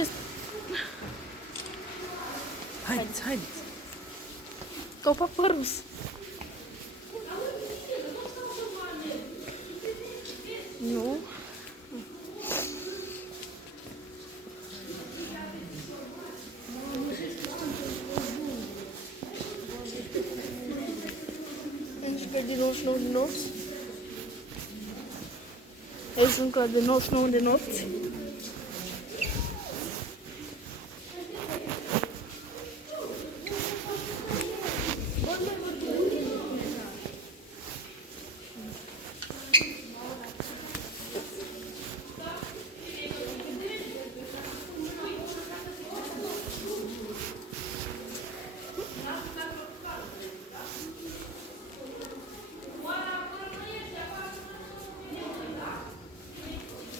Ce? Haideți, haideți. Ca o papărus. Nu. Aici pe din 99 de nopți. Aici sunt la de 99 de nopți.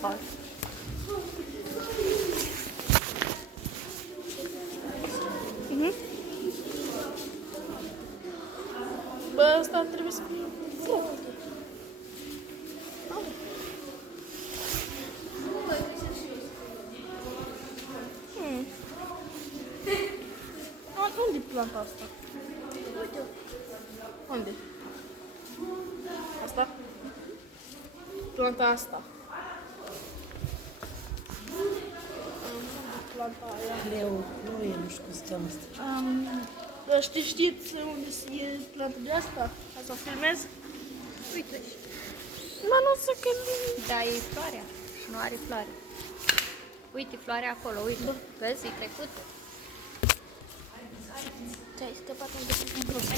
Hai. Bă, asta trebuie să fie fructe. Unde e planta asta? Uite. Unde? Asta? Planta asta. Planta aia. Leu, nu e, nu știu cum se cheamă asta. Știți unde e planta de asta? Ca să o filmez? Uite. Mă, nu să că... Da, e floarea și nu are floare. Uite floarea acolo, uite. Vezi, e trecută. Ți-ai scăpat unde sunt prost.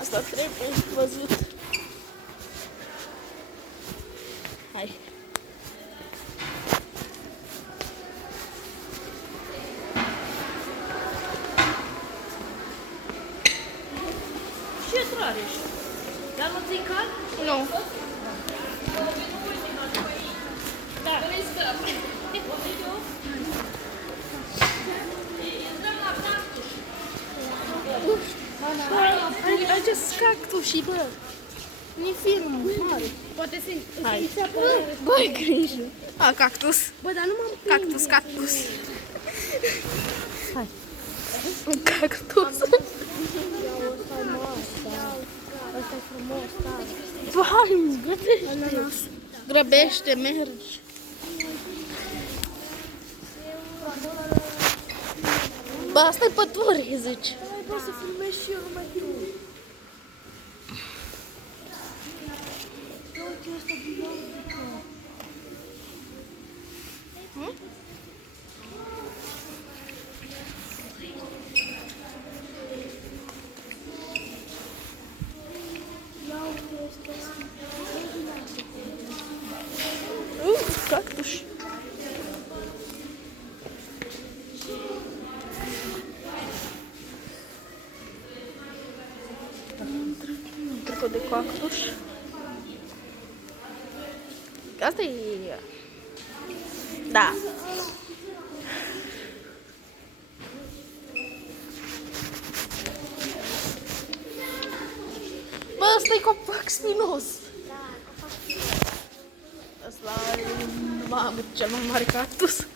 Asta trebuie văzut. Hai. Ce trare așa? Dar nu ți-i cald? Nu. Da. Acest cactus, bă. Nu-i film mare. Poate să Hai. Bă, ai grijă. A, cactus. Bă, dar nu m-am prins. Cactus, cactus. Hai. Un cactus. Ăsta e frumos, da. Doamne, grăbește. Grăbește, mergi. Bă, asta e pădure, zici. Poți să filmezi și eu numai tu. Uite, ăsta biologică. Ia uite, ăsta. Cactus. Trecut de cactus. Asta e... Da. Bă, ăsta e copac spinos. Ăsta e, mamă, cel mai mare cactus.